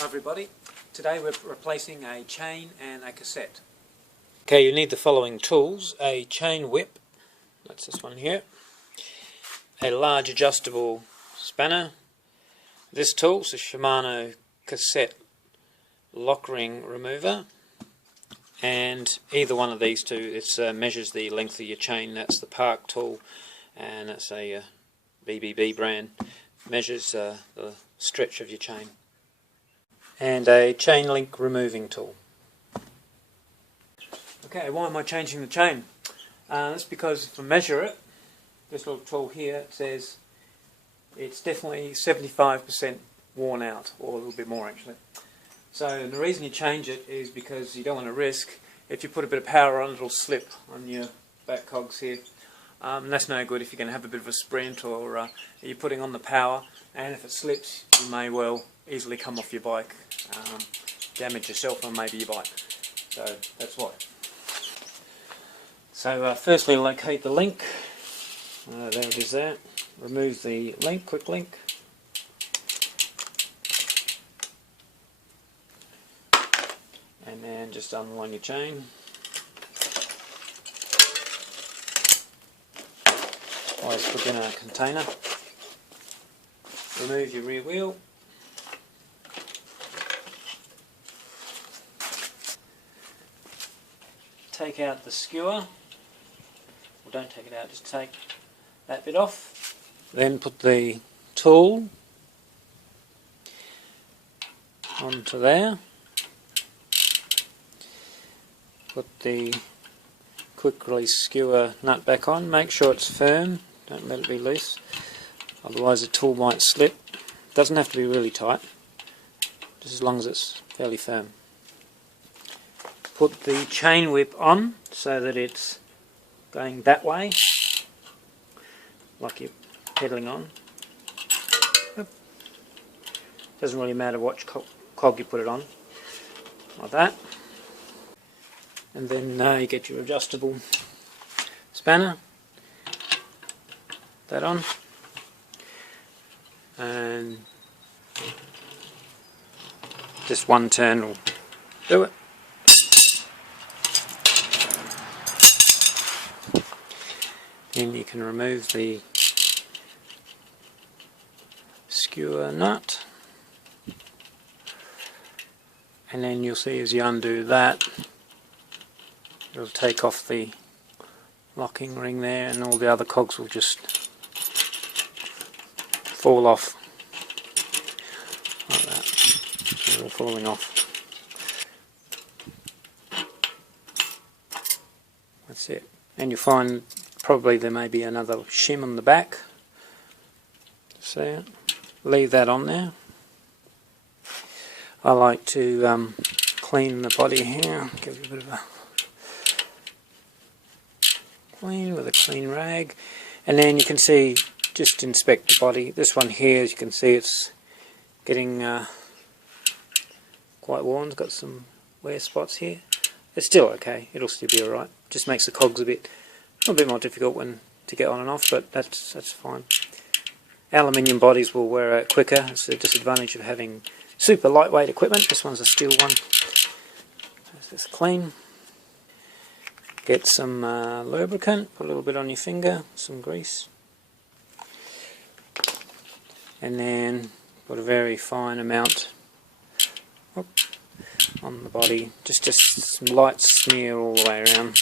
Hi everybody, today we're replacing a chain and a cassette. Okay, you need the following tools: a chain whip, that's this one here, a large adjustable spanner, this tool is a Shimano cassette lock ring remover, and either one of these two, it measures the length of your chain. That's the Park tool, and it's a BBB brand, measures the stretch of your chain. And a chain link removing tool. Okay, why am I changing the chain? That's because if I measure it, this little tool here, it says it's definitely 75% worn out, or a little bit more actually. So the reason you change it is because you don't want to risk, if you put a bit of power on, it'll slip on your back cogs here. That's no good if you're going to have a bit of a sprint, or you're putting on the power, and if it slips you may well easily come off your bike, damage yourself and maybe your bike. So that's why. So firstly, locate the link. There it is there. Remove the link, quick link. And then just unwind your chain. Always put in a container. Remove your rear wheel. Take out the skewer, or don't take it out, just take that bit off. Then put the tool onto there. Put the quick release skewer nut back on. Make sure it's firm, don't let it be loose, otherwise the tool might slip. It doesn't have to be really tight, just as long as it's fairly firm. Put the chain whip on so that it's going that way, like you're pedaling on. Doesn't really matter what cog you put it on, like that. And then you get your adjustable spanner, that on, and just one turn will do it. Then you can remove the skewer nut, and then you'll see as you undo that, it'll take off the locking ring there, and all the other cogs will just fall off like that. They're all falling off. That's it. And you'll find probably there may be another shim on the back. See it? Leave that on there. I like to clean the body here. Give it a bit of a clean with a clean rag, and then you can see, just inspect the body. This one here, as you can see, it's getting quite worn. It's got some wear spots here. It's still okay. It'll still be alright. Just makes the cogs a bit more difficult to get on and off, but that's fine. Aluminium bodies will wear out quicker. It's a disadvantage of having super lightweight equipment. This one's a steel one. This clean. Get some lubricant, put a little bit on your finger, some grease, and then put a very fine amount on the body, just some light smear all the way around.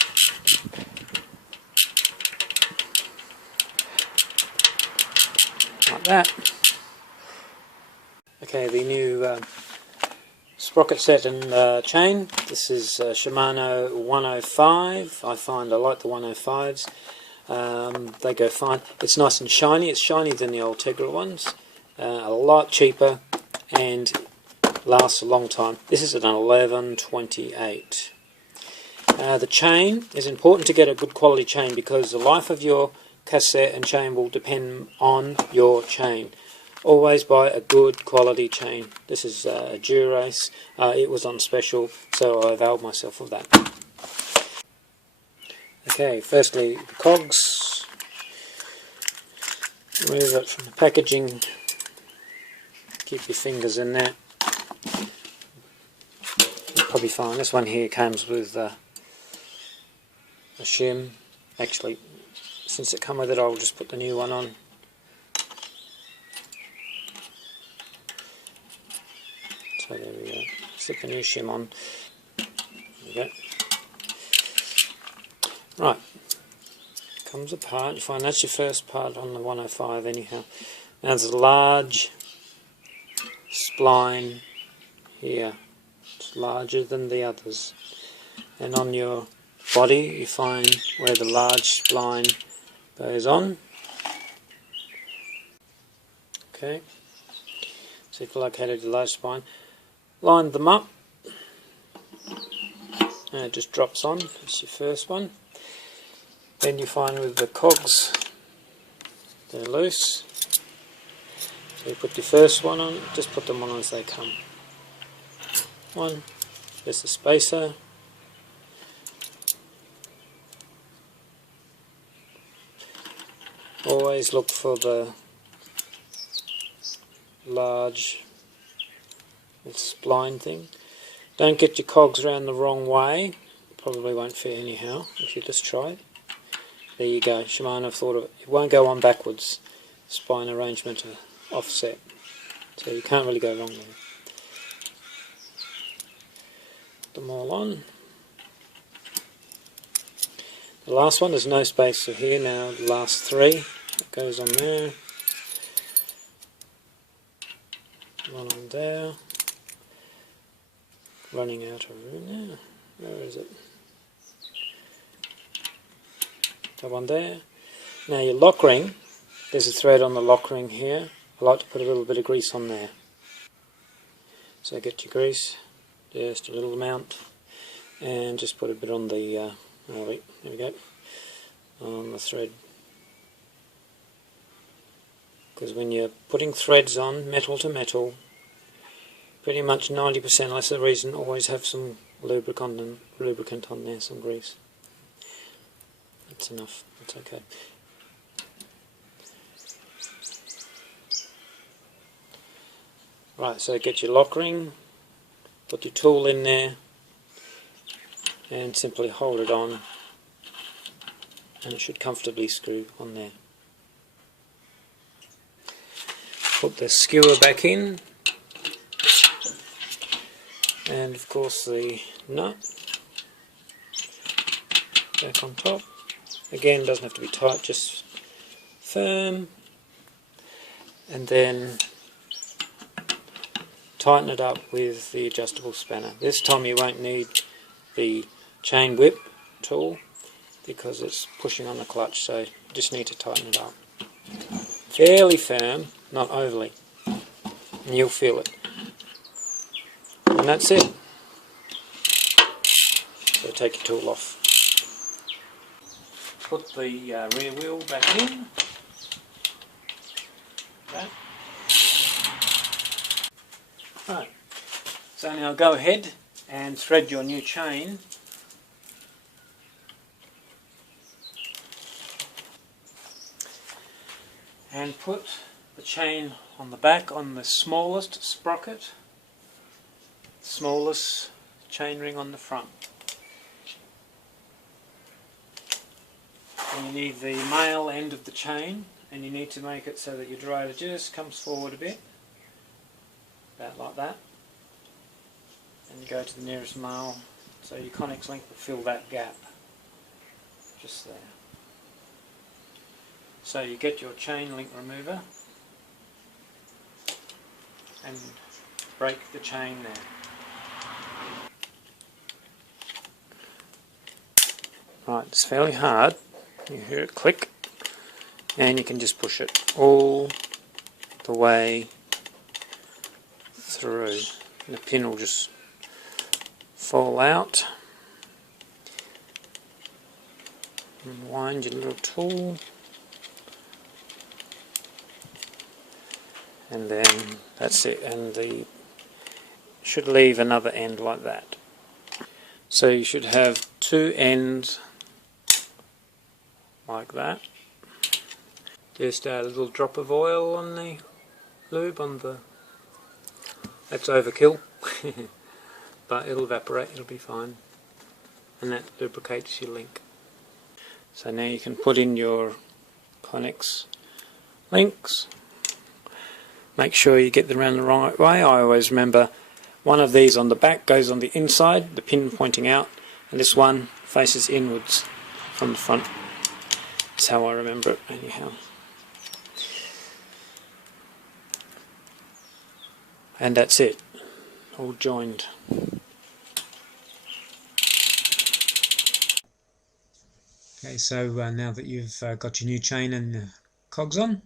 Like that. Okay, the new sprocket set and chain. This is Shimano 105. I find I like the 105s. They go fine. It's nice and shiny. It's shinier than the old Tegra ones. A lot cheaper and lasts a long time. This is an 1128. The chain is important to get a good quality chain, because the life of your cassette and chain will depend on your chain. Always buy a good quality chain. This is a Durace. It was on special, so I availed myself of that. Okay, firstly the cogs. Remove it from the packaging. Keep your fingers in there. probably fine. This one here comes with a shim. Actually, since it come with it, I'll just put the new one on. So there we go. Slip the new shim on. There we go. Right. Comes apart. You find that's your first part on the 105 anyhow. Now there's a large spline here. It's larger than the others. And on your body you find where the large spline goes on. Okay. So you've located the large spline. Line them up. And it just drops on. That's your first one. Then you find with the cogs, they're loose. So you put your first one on, just put them on as they come. One, there's the spacer. Always look for the large spline thing. Don't get your cogs around the wrong way. Probably won't fit anyhow if you just try it. There you go. Shimano thought of it. It won't go on backwards. Spine arrangement offset. So you can't really go wrong there. Put them all on. The last one, there's no spacer here now. The last three, it goes on there. One on there. Running out of room now. Where is it? That one there. Now your lock ring, there's a thread on the lock ring here. I like to put a little bit of grease on there. So get your grease, just a little amount, and just put a bit on the, oh wait, there we go, on the thread. Because when you're putting threads on, metal to metal, pretty much 90%, that's the reason, always have some lubricant on there, some grease. That's enough, that's okay. Right, so get your lock ring, put your tool in there, and simply hold it on, and it should comfortably screw on there. Put the skewer back in, and of course the nut back on top. Again, doesn't have to be tight, just firm, and then tighten it up with the adjustable spanner. This time you won't need the chain whip tool because it's pushing on the clutch, so you just need to tighten it up. Fairly firm, not overly, and you'll feel it. And that's it. So take your tool off. Put the rear wheel back in. Okay. Right. So now go ahead and thread your new chain. And put the chain on the back on the smallest sprocket, smallest chain ring on the front. And you need the male end of the chain, and you need to make it so that your derailleur just comes forward a bit, about like that, and you go to the nearest male, so your connect link will fill that gap, just there. So you get your chain link remover and break the chain there. Right, it's fairly hard. You hear it click, and you can just push it all the way through. And the pin will just fall out. And wind your little tool, and then that's it, and the should leave another end like that. So you should have two ends like that. Just add a little drop of oil on the lube, that's overkill. but it'll evaporate, it'll be fine, and that lubricates your link. So now you can put in your Connex links. Make sure you get them around the right way. I always remember one of these on the back goes on the inside, the pin pointing out, and this one faces inwards from the front. That's how I remember it anyhow. And that's it, all joined. Okay, so now that you've got your new chain and cogs on,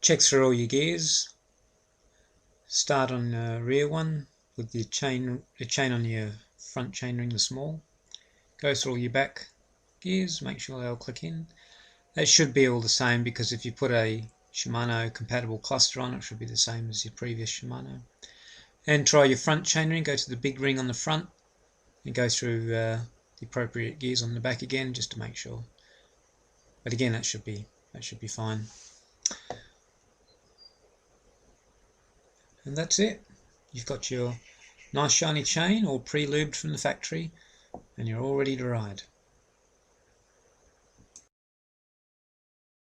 check through all your gears. Start on the rear one with the chain on your front chainring, the small. Go through all your back gears, make sure they all click in. They should be all the same, because if you put a Shimano compatible cluster on, it should be the same as your previous Shimano. And try your front chainring, go to the big ring on the front and go through the appropriate gears on the back again, just to make sure. But again, that should be fine. And that's it. You've got your nice shiny chain all pre-lubed from the factory, and you're all ready to ride.